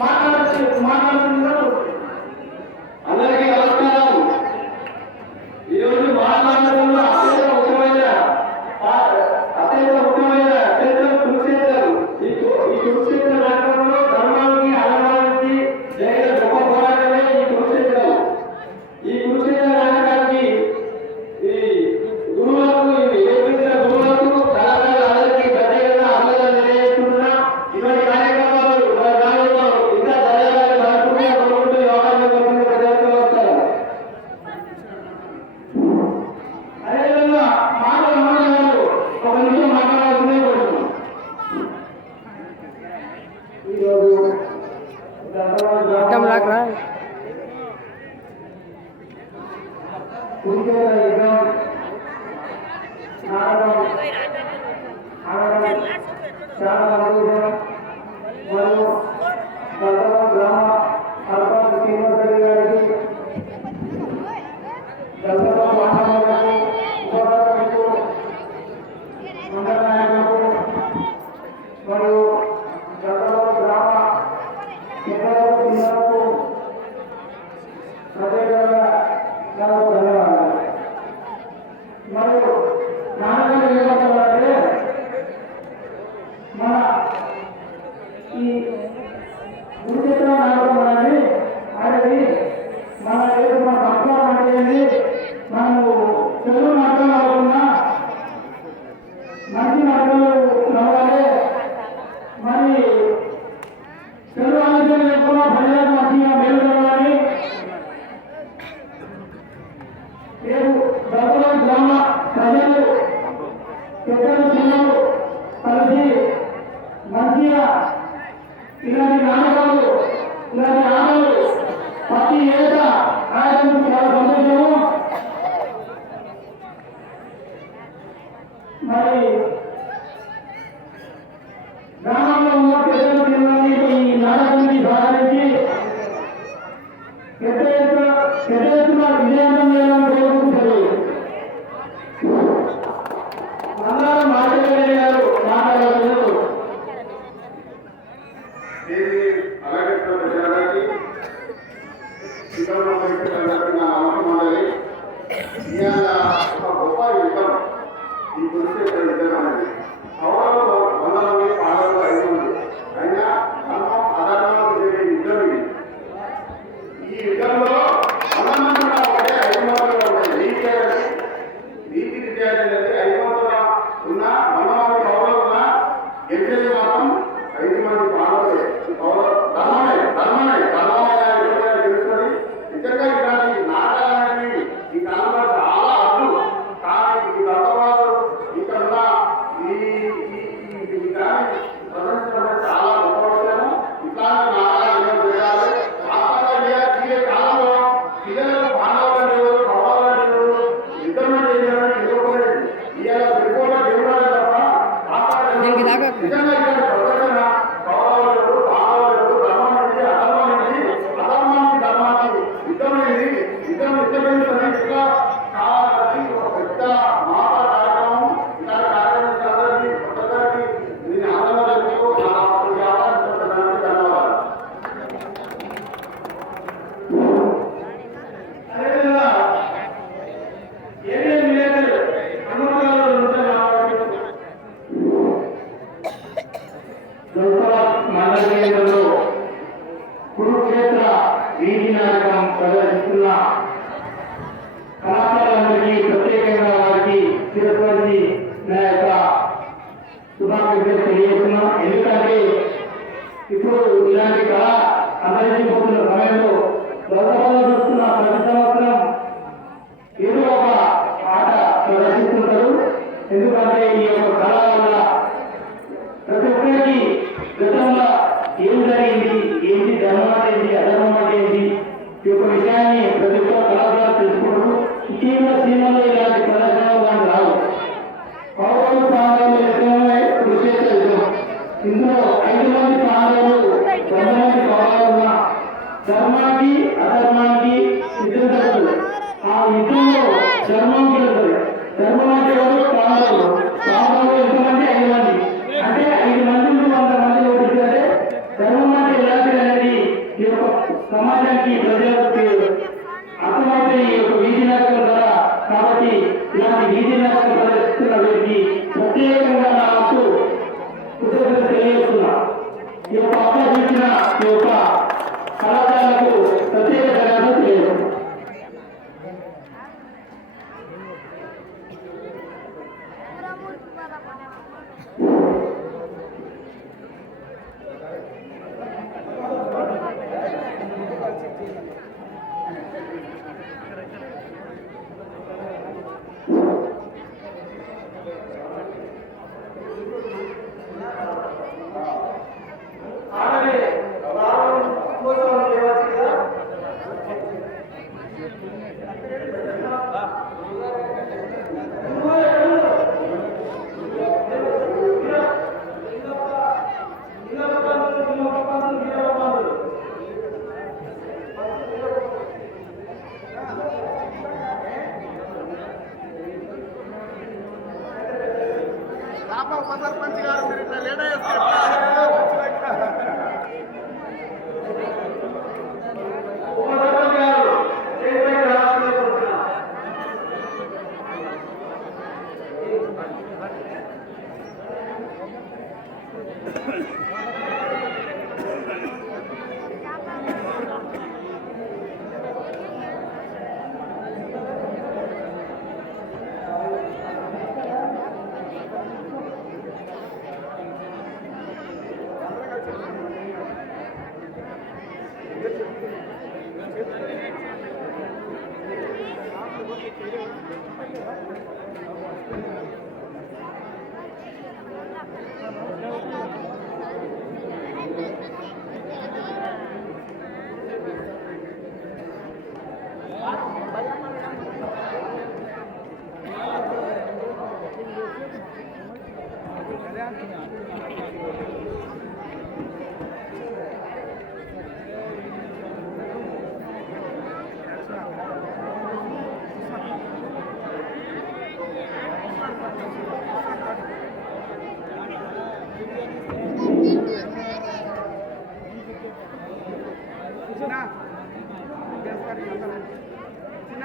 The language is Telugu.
మాట్లాడుతున్నారు. అందరికీ నమస్కారం. ఈరోజు మాట్లాడడంలో అత్యంత ముఖ్యమైన క్షేత్రం కురుక్షేత్రం. ఈ కురుక్షేత్ర నగరంలో ధర్మానికి అధర్మానికి జరిగిన గొప్ప పోరాటమే ఈ కురుక్షేత్రం. ఈ కురుక్షేత్ర నగరానికి ఈ గురువులకు ఏర్పడిన గురువులకు కళాకారులు అందరికీ ప్రత్యేకంగా అభినందనలు తెలియజేస్తున్నా. ఇటువంటి కార్యక్రమాలు మన గ్రామంలో ఇంకా జరగాలని మనస్ఫూర్తిగా కోరుకుంటూ ఈ అవకాశం కోసం ప్రజలకు వస్తారు. అదేవిధంగా మాటల అమ్మగారు ఒక నిమిషం మాట్లాడాల్సిందే కోరుతున్నాం. ఈరోజు కురుక్షేత్ర యుద్ధం నాటకం ఆడడం చాలా అద్భుతం. మరియు గతంలో గ్రామ సర్పంచ్ శ్రీనివాసరెడ్డి గారికి, గతంలో పాండవులకు, ఉపకారులకు, మండల నాయకులకు మరియు గతంలో గ్రామ పెద్దలకు, పిల్లలకు ప్రత్యేకంగా చాలా ధన్యవాదాలు. మరియు నాన్నగారు ఏమంటారంటే మన ఈ కురుక్షేత్ర నాటకం అనేది ఆడేది మన ఏదో మన సంస్కారం అనేది మనము తెలుగు నాటకం కాకుండా మంచి నాటకాలు రావాలి. మరి తెలుగు ఆలోచన లేకుండా ప్రజలకు మంచిగా మేలు కావాలి. రేపు గతంలో గ్రామ ప్రజలు పెద్దలు చిన్నలు కలిసి మంచిగా ఇలాంటి నాటకాలు ఇలాంటి ఆటలు ప్రతి ఏటా ఆడడం చాలా సంతోషము. మరి గ్రామంలో ఉన్న పెద్దలు చిన్నల్ని ఈ నాటకానికి సహకరించి పెద్ద ఎత్తున విజయవంతం చేయాలని కోరుకుంటున్నారు. అందరూ మాట్లాడగలిగారు, మాట్లాడగలరు. గొప్ప యుద్ధం ఈ కురుక్షేత్ర యుద్ధం అనేది కౌరవులు 100 మంది, పాండవులు 5 మంది. అయినా ధర్మం అధర్మాలు జరిగే యుద్ధం ఇది. ఈ యుద్ధంలో 100 మంది కూడా ఒకటే, 5 మంది కూడా ఒకటే. నీతి విద్యార్థి అనేది 5 మంది ఉన్న 100 మంది కౌరవులు ఉన్న గెలిచేది మాత్రం 5 మంది పాండవులే. ధర్మమే తెలుస్తుంది. నిజంగా ఇలాంటి నాటకాలన్నీ ఈ కాలంలో చాలా అడ్డు. కానీ ఈ దత్తవాదులు ఇక్కడ ఉన్న ఈ దాన్ని ప్రదర్శించడం చాలా గొప్ప విషయము. ఇట్లాంటి నాటకాలు చేయాలి. ఈ కాలంలో పిల్లలకు పాండవులు అనేవారు, కౌరవులు అనేవారు, యుద్ధం చేయడానికి తెలియకూడదు. ఇవాళ త్రికోణ దేవుడాలే తప్ప నిజంగా ఇక్కడ ప్రదర్శన కౌరవులు, పాండవులు, ధర్మం ఏంటి, అధర్మం ఏంటి, అధర్మానికి ధర్మానికి యుద్ధం ఏంటి, యుద్ధం ఇష్టమైన ఇట్లా కావాలని ఒక పెద్ద మాట కార్యక్రమం. ఇలాంటి కార్యక్రమానికి ఒక్కొక్కరికి నేను ఆనందం చెప్తూ నా అవకాశం ధన్యవాదాలు. అదేవిధంగా ఏరియా విలేకరు అమ్మగారు మండల కేంద్రంలో కురుక్షేత్ర వీధి నాటకం ప్రదర్శిస్తున్న కళాకారులందరికీ ప్రత్యేకంగా వారికి శిరస్సు నా యొక్క శుభాకాంక్షలు తెలియజేస్తున్నాం. ఎందుకంటే ఇప్పుడు ఇలాంటి కళ అంతరించిపోతున్న సమయంలో లోకసభలో చూస్తున్న ప్రతి సంవత్సరం ఏదో ఒక ఆట ప్రదర్శిస్తుంటారు. ఎందుకంటే ఈ యొక్క కళ వల్ల ప్రతి ఒక్కరికి గతంలో ఏం జరిగింది, ఏంటి ధర్మం అంటే ఏంటి, అధర్మం అంటే ఏంటి, ఈ యొక్క విషయాన్ని ప్రతి ఒక్క కళాకారులు తెలుసుకుంటారు. ఇటీవల సినిమాలో ఇలాంటి ప్రదర్శనలు కానీ రావు. కౌరవులు, పాండవులు యుద్ధమే కురుక్షేత్ర యుద్ధం. ఇందులో 5 మంది పాండవులు, 100 మంది కౌరవులు. ధర్మానికి అధర్మానికి యుద్ధం జరుగుతుంది. ఆ యుద్ధంలో ధర్మం గెలుస్తుంది. ధర్మం అంటే ఎవరు? పాండవులు. పాండవులు ఎంతమంది? 5 మంది. అంటే 5 మంది 100 మంది ఓడిస్తే ధర్మం అంటే ఎలాంటిది అనేది ఈ యొక్క సమాజానికి ప్రజలకు అర్థమైతే ఈ యొక్క వీధి నాటకం ద్వారా. కాబట్టి ఇలాంటి వీధి నాటకం ప్రదర్శిస్తున్న వీరికి ప్రత్యేకంగా నాకు కృతజ్ఞతలు తెలియజేస్తున్నా. ఈ యొక్క అవకాశం ఇచ్చిన ఈ యొక్క కళాకారులకు ప్రత్యేక ధన్యవాదాలు తెలియజేస్తున్నా. సర్పంచ్ గారు మీరు ఇట్లా లేట్ అయ్యేస్తే చిన్న